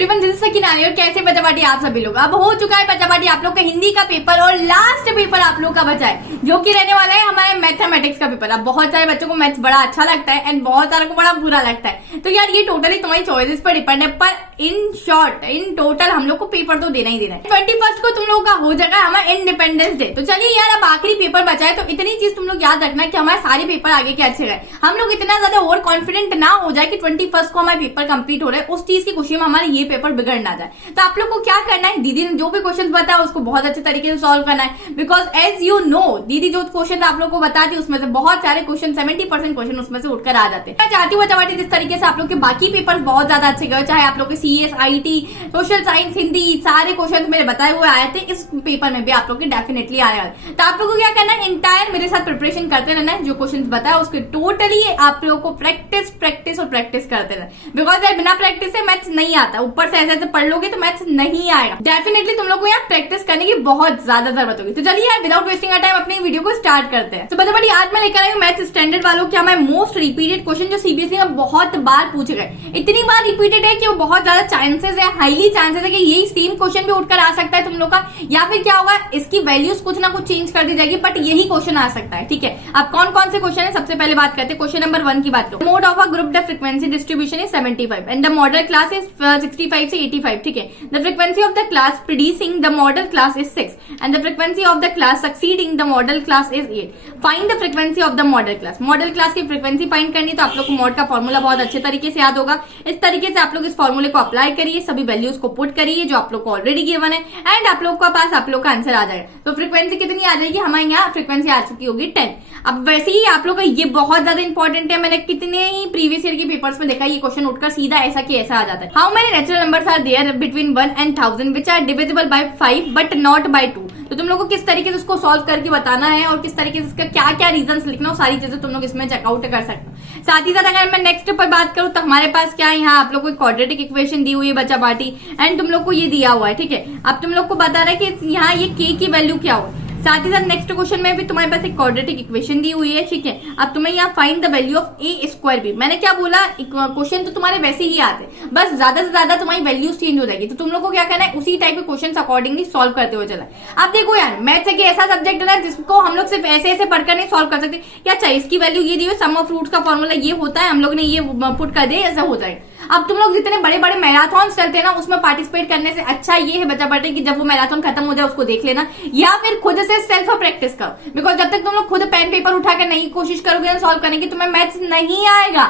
Everyone, this is Sakina और कैसे बच्चा पार्टी आप सभी लोग। अब हो चुका है बच्चा पार्टी आप लोग का हिंदी का पेपर और लास्ट पेपर आप लोग का बचा है जो कि रहने वाला है हमारे मैथमेटिक्स का पेपर। अब बहुत सारे बच्चों को मैथ्स बड़ा अच्छा लगता है एंड बहुत सारे को बड़ा बुरा लगता है, तो यार ये टोटली तुम्हारी चॉइसेस पर डिपेंड है। पर इन शॉर्ट इन टोटल हम लोग को पेपर तो देना ही देना है। 21 को तुम लोग का हो जाएगा हमारा इंडिपेंडेंस डे। तो चलिए यार, अब आखिरी पेपर बचा है, तो इतनी चीज तुम लोग याद रखना कि हमारे सारे पेपर आगे के अच्छे गए। हम लोग इतना ज्यादा ओवर कॉन्फिडेंट ना हो जाए कि 21 को हमारे पेपर कंप्लीट हो रहे हैं, उस चीज की खुशी में हमारे ये पेपर बिगड़ ना जाए। तो आप लोग को क्या करना है, दीदी ने जो भी क्वेश्चन बताया उसको बहुत अच्छे तरीके से सॉल्व करना है। बिकॉज एज यू नो, दीदी जो क्वेश्चन आप लोग को बताती है उसमें से बहुत सारे क्वेश्चन 70% क्वेश्चन उसमें से उठकर आ जाते हैं। मैं चाहती हूँ बच्चा जिस तरीके से आप लोग के बाकी पेपर बहुत ज्यादा अच्छे गए, चाहे आप लोग के CS, IT, social science, Hindi, सारे क्वेश्चन मेरे बताए हुए आए थे, इस पेपर में भी आप लोग के डेफिनेटली आने वाले। तो आप लोग को क्या करना है, इंटायर मेरे साथ प्रिपरेशन करते रहना है। जो क्वेश्चन बताया उसके टोटली आप लोग को प्रैक्टिस प्रैक्टिस और प्रैक्टिस करते रहना। बिकॉज यार बिना प्रैक्टिस से मैथ्स नहीं आता, ऊपर से ऐसे पढ़ लोगे तो मैथ्स नहीं आएगा। डेफिनेटली तुम लोग को यहाँ प्रैक्टिस करने की बहुत ज्यादा जरूरत होगी। तो चलिए यार, विदाउट वेस्टिंग टाइम अपनी वीडियो को स्टार्ट करते हैं। तो बड़ी आज मैं लेकर आई हूँ मैथ्स स्टैंडर्ड वालों के हमारे मोस्ट रिपीटेड क्वेश्चन जो CBSE में बहुत बार पूछे गए। इतनी बार रिपीटेड है कि वो बहुत ज्यादा चांसेस है, हाईली चांसेस है कि यही सेम क्वेश्चन भी उठकर आ सकता है तुम लोग का, या फिर क्या होगा इसकी वैल्यूज कुछ ना कुछ चेंज कर दी जाएगी, बट यही क्वेश्चन आ सकता है। ठीक है, अब कौन कौन से क्वेश्चन है सबसे पहले बात करते हैं। क्वेश्चन नंबर 1 की बात करो। Mode of a group the frequency distribution is 75 and the modal class is 65 से 85। ठीक है, the frequency of the class preceding the modal class is 6 and the frequency of the class succeeding the modal class is 8। Find the frequency of the modal class. Modal class की frequency find करनी, तो आप लोग को mod का formula बहुत अच्छे तरीके से याद होगा। इस तरीके से आप लोग इस फॉर्मूले को अप्लाई करिए, सभी वैल्यूज को पुट करिए जो आप लोग को ऑलरेडी गिवन है एंड आप लोग के पास आप लोग का आंसर आ जाएगा। तो फ्रीक्वेंसी कितनी आ जाएगी, हमारे यहाँ फ्रीक्वेंसी आ चुकी होगी 10। अब वैसे ही आप लोग का ये बहुत ज्यादा इंपॉर्टेंट है, मैंने कितने ही प्रीवियस ईयर के पेपर्स में देखा ये क्वेश्चन उठकर सीधा ऐसा की ऐसा आ जाता है। How many natural numbers are there between 1 and 1000 which are divisible by 5 but not by 2। तो तुम लोग को किस तरीके से उसको सॉल्व करके बताना है और किस तरीके से इसका क्या क्या रीजंस लिखना हो, सारी चीजें तुम लोग इसमें चेकआउट कर सकते हो। साथ ही साथ अगर मैं नेक्स्ट पर बात करूं तो हमारे पास क्या है, यहाँ आप लोग को क्वाड्रेटिक इक्वेशन दी हुई है बच्चा पार्टी एंड तुम लोग को ये दिया हुआ है। ठीक है, अब तुम लोग को बता रहा है कि यहाँ ये k की वैल्यू क्या हो। साथ ही साथ नेक्स्ट क्वेश्चन में भी तुम्हारे पास एक क्वाड्रेटिक इक्वेशन दी हुई है। ठीक है, अब तुम्हें यहाँ find the value of a square b। मैंने क्या बोला, क्वेश्चन तो तुम्हारे वैसे ही आते हैं, बस ज्यादा से ज्यादा तुम्हारी वैल्यूज चेंज हो जाएगी। तो तुम लोग को क्या करना है, उसी टाइप के क्वेश्चन अकॉर्डिंगली सॉल्व करते हुए चला। अब देखो यार, मैथ्स एक ऐसा सब्जेक्ट है ना जिसको हम लोग सिर्फ ऐसे ऐसे पढ़कर नहीं सॉल्व कर सकते। क्या चाहिए, इसकी वैल्यू ये दी हुई, सम ऑफ रूट्स का फॉर्मूला ये होता है, हम लोग ने ये पुट कर दिया, ऐसा हो जाएगा। अब तुम लोग जितने बड़े बड़े मैराथन चलते हैं ना, उसमें पार्टिसिपेट करने से अच्छा ये है बच्चा पार्टी कि जब वो मैराथन खत्म हो जाए उसको देख लेना, या फिर खुद से सेल्फ प्रैक्टिस करो। बिकॉज जब तक तुम लोग खुद पेन पेपर उठाकर नहीं कोशिश करोगे सॉल्व करने की, तुम्हें मैथ्स नहीं आएगा,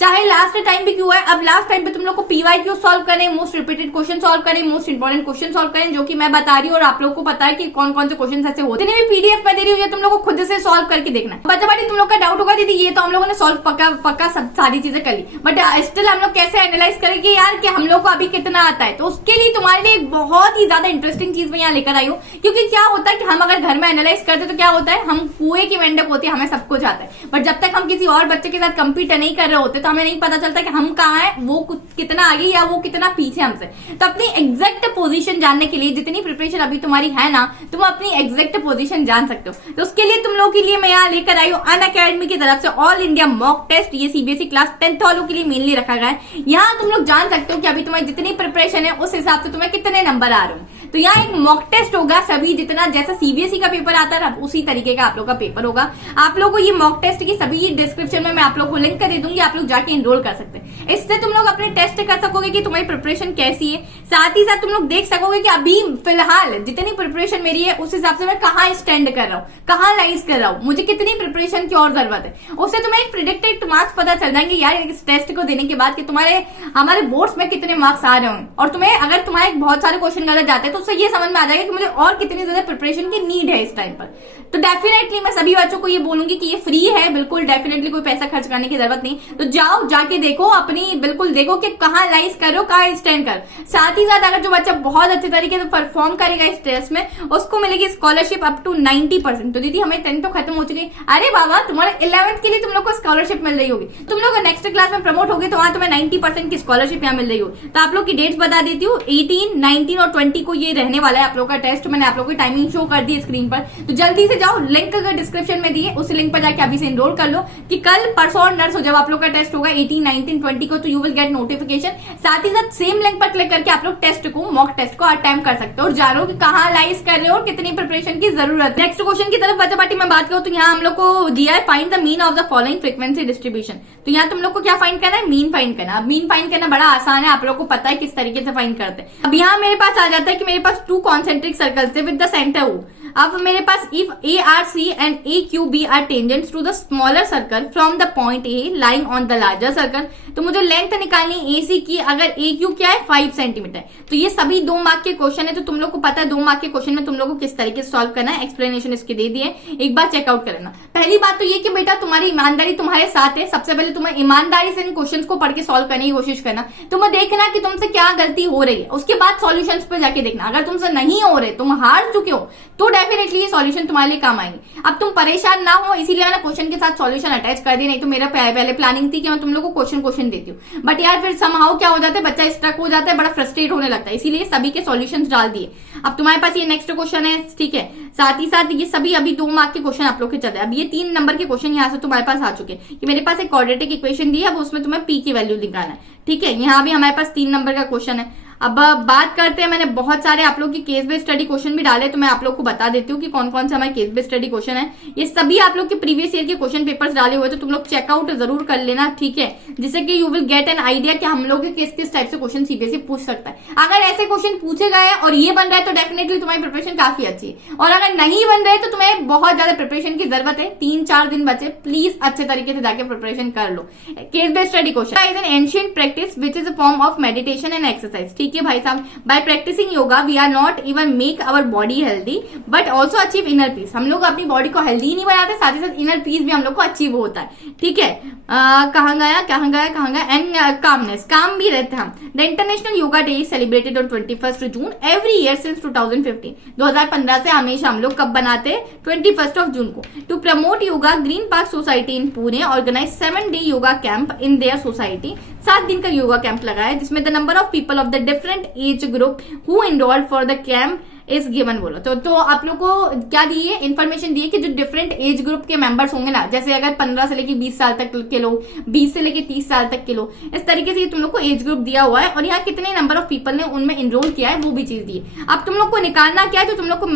चाहे लास्ट टाइम भी क्यों है। अब लास्ट टाइम पे तुम लोग को PYQ सॉल्व करें, मोस्ट रिपीटेड क्वेश्चन सॉल्व करें, मोस्ट इंपोर्टेंट क्वेश्चन सॉल्व करें, जो कि मैं बता रही हूँ और आप लोग को पता है कि कौन कौन से क्वेश्चन ऐसे होते हैं। भी PDF में दे रही हूँ, तुम लोग को खुद से सॉल्व करके देखना। बच्चा बाटी तुम लोग का डाउट होगा, दीदी ये तो हम लोगों ने सॉल्व पक्का सब सारी चीजें कर ली, बट स्टिल हम लोग कैसे एनालाइज करेंगे यार कि हम लोग को अभी कितना आता है। तो उसके लिए तुम्हारे लिए एक बहुत ही ज्यादा इंटरेस्टिंग चीज मैं यहाँ लेकर आई हूँ, क्योंकि क्या होता है कि हम अगर घर में एनालाइज करते तो क्या होता है, हम कुएं की मेंढक होती है, हमें सब कुछ आता है, बट जब तक हम किसी और बच्चे के साथ कंपीट नहीं कर रहे होते तो हमें नहीं पता चलता हम कहाँ हैं, वो कितना आगे या वो कितना पीछे हमसे। तो अपनी एग्जैक्ट पोजीशन जानने के लिए जितनी प्रिपरेशन अभी तुम्हारी है ना, तुम अपनी एग्जैक्ट पोजीशन जान सकते हो। तो उसके लिए तुम लोगों के लिए मैं यहाँ लेकर आई हूँ अनअकैडमी की तरफ से ऑल इंडिया मॉक टेस्ट। ये CBSE क्लास 10th वालों के लिए मेनली रखा गया है। यहाँ तुम लोग जान सकते हो कि अभी तुम्हारी जितनी प्रिपरेशन है उस हिसाब से तुम्हें कितने नंबर आ रहे हैं। तो यहाँ एक मॉक टेस्ट होगा, सभी जितना जैसा CBSE का पेपर आता है उसी तरीके का आप लोग का पेपर होगा। आप लोग को ये मॉक टेस्ट की सभी डिस्क्रिप्शन में मैं आप लोग को लिंक कर दे दूंगी, आप लोग जाके एनरोल कर सकते हैं। इससे तुम लोग अपने टेस्ट कर सकोगे कि तुम्हारी प्रिपरेशन कैसी है। साथ ही साथ तुम लोग देख सकोगे कि अभी फिलहाल जितनी प्रिपरेशन मेरी है उस हिसाब से मैं कहाँ स्टैंड कर रहा हूँ, कहाँ लाइज कर रहा हूँ, मुझे कितनी प्रिपरेशन की और जरूरत है। उससे तुम्हें एक प्रिडिक्टेड मार्क्स पता चल जाएंगे यार इस टेस्ट को देने के बाद कि तुम्हारे हमारे बोर्ड्स में कितने मार्क्स आ रहे होंगे। और तुम्हें अगर तुम्हारे बहुत सारे क्वेश्चन गलत जाते हैं तो उससे ये समझ में आ जाएगा कि मुझे और कितनी ज्यादा प्रिपरेशन की नीड है इस टाइम पर। तो डेफिनेटली मैं सभी बच्चों को ये बोलूंगी कि ये फ्री है, बिल्कुल डेफिनेटली कोई पैसा खर्च करने की जरूरत नहीं। तो जाओ जाके देखो, अपनी बिल्कुल देखो कि कहाँ लाइज करो, कहाँ स्टैंड कर। साथ ही साथ अगर जो बच्चा बहुत अच्छे तरीके से परफॉर्म करेगा इस टेस्ट में, उसको मिलेगी स्कॉलरशिप अप टू 90%। तो दीदी हमें 10th तो खत्म हो चुकी है, अरे बाबा तुम्हारे 11th के लिए तुम लोग को स्कॉलरशिप मिल रही होगी। तुम लोग नेक्स्ट क्लास में प्रमोट होगी तो वहां तुम्हें 90% की स्कॉलरशिप यहाँ मिल रही होगी। तो आप लोग की डेट्स बता देती हूँ, 18, 19 और 20 को ये ये रहने वाला है आप लोग का टेस्ट। मैंने आप लोग की टाइमिंग शो कर दी स्क्रीन पर, तो जल्दी से जाओ, लिंक अगर डिस्क्रिप्शन में दिए उस लिंक पर जाके अभी से एनरोल कर लो कि कल परसों और नर्सों जब आप लोग का टेस्ट होगा 18, 19, 20 को, तो यू विल गेट नोटिफिकेशन। साथ ही साथ सेम लिंक पर क्लिक करके आप लोग टेस्ट को, मॉक टेस्ट को अटेम्प्ट कर सकते हो और जानो कि कहाँ लाइज कर रहे हो और कितनी प्रिपरेशन की जरूरत है। नेक्स्ट क्वेश्चन की तरफ बच्चा मैं बात करूं तो यहाँ हम लोग को दिया है find the mean of the following frequency distribution. तो यहाँ तुम लोग को क्या फाइंड करना है? मीन फाइंड करना। अब मीन फाइंड करना बड़ा आसान है, आप लोग को पता है किस तरीके से फाइंड करते हैं। अब यहाँ मेरे पास आ जाता है कि मेरे पास 2 कॉन्सेंट्रिक सर्कल्स है विद द सेंटर O। अब मेरे पास if ARC and AQB are tangents to the smaller circle from the point A lying on the larger circle, तो मुझे लेंथ निकालनी AC की। अगर AQ क्या है 5 सेंटीमीटर। तो ये सभी 2 मार्क के क्वेश्चन है, तो तुम लोग को पता है 2 मार्क के क्वेश्चन में तुम लोग को किस तरीके से सॉल्व करना है, एक्सप्लेनेशन इसके दे दिए, एक बार चेकआउट कर लेना। पहली बात तो ये कि बेटा तुम्हारी ईमानदारी तुम्हारे साथ है। सबसे पहले तुम्हें ईमानदारी से इन क्वेश्चन को पढ़ के सॉल्व करने की कोशिश करना। तुम्हें देखना कि तुमसे क्या गलती हो रही है, उसके बाद सॉल्यूशंस पे जाके देखना। अगर तुमसे नहीं हो रहे, तुम हार चुके हो, तो डेफिनेटली ये सॉल्यूशन तुम्हारे लिए काम आएंगे। अब तुम परेशान ना हो, इसीलिए मैंने क्वेश्चन के साथ सॉल्यूशन अटैच कर दिया। नहीं तो मेरा पहले प्लानिंग थी कि मैं तुम लोग को क्वेश्चन देती हूँ, बट यार फिर समहाउ क्या हो जाता है, बच्चा स्ट्रक हो जाता है, बड़ा फ्रस्ट्रेट होने लगता है, इसीलिए सभी के सॉल्यूशंस डाल दिए। अब तुम्हारे पास ये नेक्स्ट क्वेश्चन है, ठीक है। साथ ही साथ ये सभी अभी 2 मार्क के क्वेश्चन आप लोग के चल रहे हैं। अब ये 3 नंबर के क्वेश्चन यहाँ से तुम्हारे पास आ चुके हैं कि मेरे पास एक क्वाड्रेटिक इक्वेशन दी है, अब उसमें तुम्हें P की वैल्यू निकालना है, ठीक है। यहाँ भी हमारे पास 3 नंबर का क्वेश्चन है। अब बात करते हैं, मैंने बहुत सारे आप लोग की केस बेस्ड स्टडी क्वेश्चन भी डाले, तो मैं आप लोग को बता देती हूँ कि कौन कौन से हमारे केस बेस्ड स्टडी क्वेश्चन है। ये सभी आप लोग के प्रीवियस ईयर के क्वेश्चन पेपर्स डाले हुए, तो तुम लोग चेकआउट जरूर कर लेना, ठीक है, जिससे कि you will get an idea कि हम लोग किस टाइप से क्वेश्चन सीबीएसई पूछ सकता है। अगर ऐसे क्वेश्चन पूछे गए और ये बन रहा है तो डेफिनेटली तुम्हारी प्रिपरेशन काफी अच्छी है, और अगर नहीं बन रहे तो तुम्हें बहुत ज्यादा प्रिपरेशन की जरूरत है। 3-4 दिन बचे, प्लीज अच्छे तरीके से जाके प्रिपरेशन कर लो। Case based study question is an ancient practice which is a form of meditation and exercise, ठीक है भाई साहब। By practicing yoga, we are not even make our body healthy, but also achieve inner peace. हम लोग अपनी body को healthy नहीं बनाते, साथ ही साथ इनर पीस भी हम लोग को अचीव होता है, ठीक है। कहाँ गया एंड कामनेस, काम भी रहते हैं हम। The international yoga day is celebrated on 21 June every year since 2015। 2015 से हमेशा हम लोग कब बनाते हैं? 21 जून को। To promote yoga, green park society in Pune organise 7 day yoga camp in their society. 7 दिन का योगा कैंप लगाया, जिसमें the number of people of the different age group who enrolled for the camp is given. बोलो तो आप लोग को क्या दी है, इन्फॉर्मेशन दी है कि जो डिफरेंट एज ग्रुप के मेंबर्स होंगे ना, जैसे अगर 15 से लेके 20 साल तक के लोग, 20 से लेके 30 साल तक के लोग, इस तरीके से तुम लोग को एज ग्रुप दिया हुआ है, और यहाँ कितने नंबर ऑफ पीपल ने उनमें इनरोल किया है वो भी चीज दी है। अब तुम लोग को निकालना क्या है, तो तुम लोग को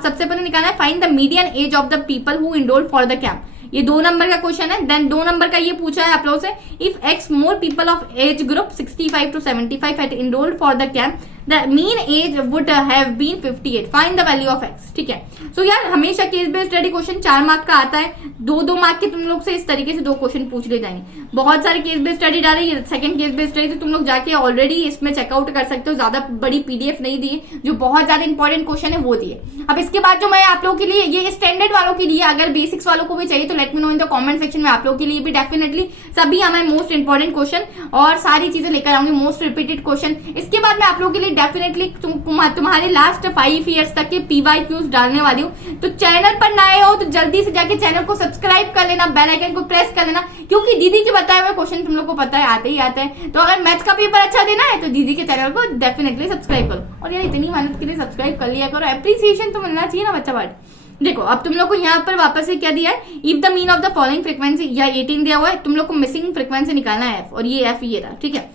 सबसे पहले निकालना है find the median age of the people who enrol for the camp. ये 2 नंबर का क्वेश्चन है। देन 2 नंबर का ये पूछा है आप लोगों से, if x more people of age group 65 to 75 had enrolled for the camp, the mean age would have been 58. Find the value of x, ठीक है। सो यार हमेशा case based study question 4 mark का आता है, 2-2 मार्क के तुम लोग से इस तरीके से 2 क्वेश्चन पूछ ले जाएंगे। बहुत सारे केस बेस्ड स्टडी डाले, ये सेकंड केस बेस्ड स्टडी, तो तुम लोग जाके ऑलरेडी इसमें चेकआउट कर सकते हो। ज्यादा बड़ी पीडीएफ नहीं दी, जो बहुत ज्यादा इंपॉर्टेंट क्वेश्चन है वो दिए। अब इसके बाद जो मैं आप लोगों के लिए, ये स्टैंडर्ड वालों के लिए, अगर बेसिक्स वालों को भी चाहिए तो let me know in the comment section में। आप लोगों के लिए भी डेफिनेटली सभी हमारे मोस्ट इंपॉर्टेंट क्वेश्चन और सारी चीजें लेकर आऊंगी, मोस्ट रिपीटेड क्वेश्चन। इसके बाद मैं आप लोगों के लिए डेफिनेटली तुम्हारे लास्ट 5 इयर्स तक के PYQs डालने वाली हूँ। तो चैनल पर नए हो तो जल्दी से जाके चैनल को सब्सक्राइब कर लेना, बेल आइकन को प्रेस कर लेना, क्योंकि दीदी के बताए हुए क्वेश्चन तुम लोग को पता है आते ही आते हैं। तो अगर मैथ्स का पेपर अच्छा देना है तो दीदी के चैनल को डेफिनेटली सब्सक्राइब करो। और यार इतनी मेहनत के लिए सब्सक्राइब कर लिया करो, एप्रिसिएशन तो मिलना चाहिए ना बच्चा बाट। देखो अब तुम लोग को यहाँ पर वापस से क्या दिया है, if the mean of the following frequency, या 18 दिया हुआ है, तुम लोग को मिसिंग फ्रीक्वेंसी निकालना है f, और ये f ये रहा, ठीक है।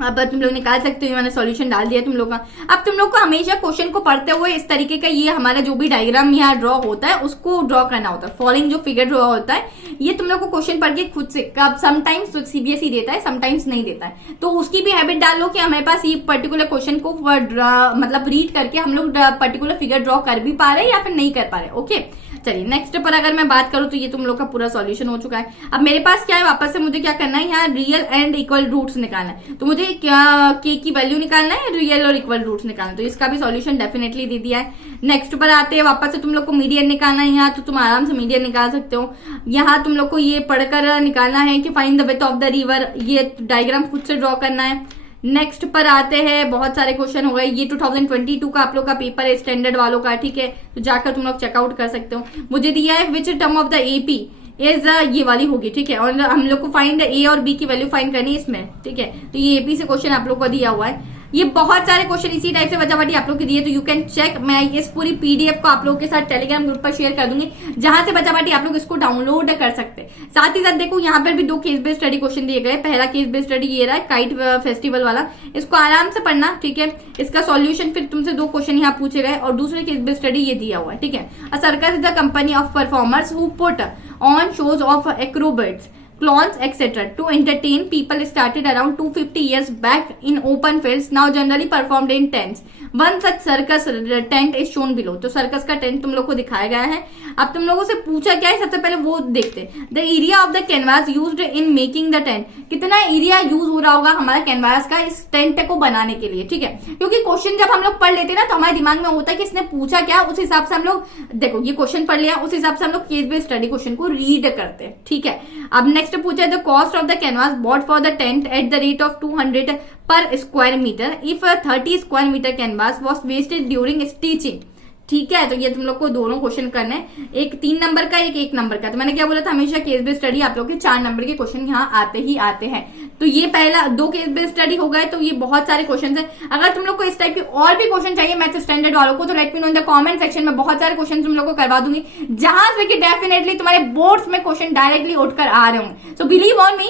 अब तुम लोग निकाल सकते हो, मैंने सॉल्यूशन डाल दिया तुम लोग का। अब तुम लोग को हमेशा क्वेश्चन को पढ़ते हुए इस तरीके का, ये हमारा जो भी डायग्राम यहाँ ड्रॉ होता है उसको ड्रॉ करना होता है। फॉलोइंग जो फिगर ड्रॉ होता है ये तुम लोग को क्वेश्चन पढ़ के खुद से, कब समटाइम्स सीबीएसई देता है, समटाइम्स नहीं देता है, तो उसकी भी हैबिट डाल लो कि हमारे पास ये पर्टिकुलर क्वेश्चन को मतलब रीड करके हम लोग पर्टिकुलर फिगर ड्रॉ कर भी पा रहे हैं या फिर नहीं कर पा रहे। ओके चलिए नेक्स्ट पर अगर मैं बात करूं तो ये तुम लोग का पूरा सॉल्यूशन हो चुका है। अब मेरे पास क्या है, वापस से मुझे क्या करना है, यहाँ रियल एंड इक्वल रूट्स निकालना है। तो मुझे क्या के की वैल्यू निकालना है, रियल और इक्वल रूट्स निकालना है, तो इसका भी सॉल्यूशन डेफिनेटली दे दिया है। नेक्स्ट पर आते हैं, वापस से तुम लोग को मीडियन निकालना है यहाँ, तो तुम आराम से मीडियन निकाल सकते हो। यहाँ तुम लोग को ये पढ़कर निकालना है कि find the width of the river, ये डायग्राम खुद से ड्रॉ करना है। नेक्स्ट पर आते हैं, बहुत सारे क्वेश्चन हो गए, ये 2022 का आप लोग का पेपर है स्टैंडर्ड वालों का, ठीक है, तो जाकर तुम लोग चेकआउट कर सकते हो। मुझे दिया है which term of the AP is ये वाली होगी, ठीक है, और हम लोग को फाइंड ए और बी की वैल्यू फाइंड करनी है इसमें, ठीक है, तो ये एपी से क्वेश्चन आप लोग को दिया हुआ है। ये बहुत सारे क्वेश्चन इसी टाइप से बच्चा आप लोग के दिए, तो यू कैन चेक। मैं इस पूरी पीडीएफ को आप लोगों के साथ टेलीग्राम ग्रुप पर शेयर कर दूंगी, जहां से बच्चा आप लोग इसको डाउनलोड कर सकते हैं। साथ ही साथ देखो यहाँ पर भी 2 केस बेस्ड स्टडी क्वेश्चन दिए गए। पहला केस बेस्ड स्टडी ये रहा है काइट फेस्टिवल वाला, इसको आराम से पढ़ना, ठीक है। इसका सॉल्यूशन फिर तुमसे 2 क्वेश्चन यहाँ पूछे गए, और दूसरे केस बेस्ड स्टडी ये दिया हुआ है, ठीक है। अ circus is the company of performers who put on shows of acrobats, clowns, etc. to entertain people started around 250 years back in open fields, now generally performed in tents. One such circus tent is shown below. तो circus का tent तुम लोग को दिखाया गया है। अब तुम लोगों से पूछा क्या है, सबसे पहले वो देखते। The area of the canvas used in making the tent, कितना एरिया यूज हो रहा होगा हमारा कैनवास का इस टेंट को बनाने के लिए, ठीक है। क्योंकि क्वेश्चन जब हम लोग पढ़ लेते हैं ना, तो हमारे दिमाग में होता है कि इसने पूछा क्या, उस हिसाब से हम लोग देखो ये क्वेश्चन पढ़ लिया, उस हिसाब से हम लोग केस बेस्ड स्टडी क्वेश्चन को रीड करते हैं, ठीक है। अब नेक्स्ट पूछा the cost of the canvas bought for the tent at the rate of 200 per square metre if 30 square metre canvas was wasted during stitching, ठीक है। तो ये तुम लोग को दोनों क्वेश्चन करने हैं, एक 3 नंबर का, एक 1 नंबर का। तो मैंने क्या बोला था, हमेशा केस बेस्ड स्टडी आप लोग के 4 नंबर के क्वेश्चन यहाँ आते ही आते हैं। तो ये पहला 2 केस बेस्ड स्टडी हो गए, तो ये बहुत सारे क्वेश्चन है। अगर तुम लोग को इस टाइप के और भी क्वेश्चन चाहिए मैथ स्टैंडर्ड वालों को, तो let me know in the comment section में, बहुत सारे क्वेश्चन तुम लोग को करवा दूंगी, जहां से कि डेफिनेटली तुम्हारे बोर्ड्स में क्वेश्चन डायरेक्टली उठकर आ रहे होंगे। सो बिलीव ऑन मी,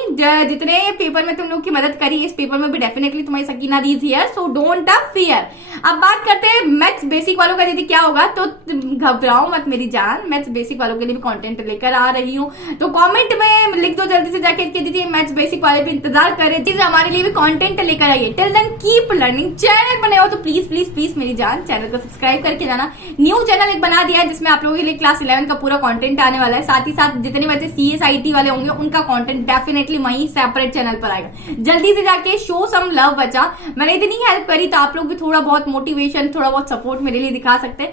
जितने पेपर में तुम लोग की मदद करी, इस पेपर में भी डेफिनेटली तुम्हारी Sakina these here, so don't fear. अब बात करते हैं मैथ्स बेसिक वालों का दीदी क्या होगा, तो घबराओ मत मेरी जान, मैथ्स बेसिक वालों के लिए भी कंटेंट लेकर आ रही हूँ। तो कमेंट में लिख दो जल्दी से जाके कि दीदी मैथ्स बेसिक वाले भी इंतजार कर रहे थे, हमारे लिए भी कंटेंट लेकर आइए। Till then keep learning. Channel बने हो तो प्लीज प्लीज प्लीज मेरी जान चैनल को सब्सक्राइब करके जाना। न्यू चैनल एक बना दिया है जिसमें आप लोगों के लिए क्लास 11 का पूरा कंटेंट आने वाला है। साथ ही साथ जितने बच्चे CSIT वाले होंगे उनका कंटेंट डेफिनेटली वहीं सेपरेट चैनल पर आएगा। जल्दी से जाके शो सम लव बच्चा, मैंने इतनी हेल्प करी तो आप लोग भी थोड़ा बहुत मोटिवेशन, थोड़ा बहुत सपोर्ट मेरे लिए दिखा सकते हैं।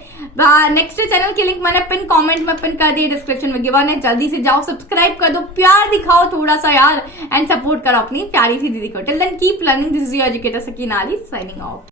नेक्स्ट चैनल की लिंक मैंने पिन कमेंट में पिन कर दी, डिस्क्रिप्शन में गिवन है। जल्दी से जाओ, सब्सक्राइब कर दो, प्यार दिखाओ थोड़ा सा यार, एंड सपोर्ट करो अपनी प्यारी सी दीदी को। Till then keep learning. This is your educator Sakina Ali signing of.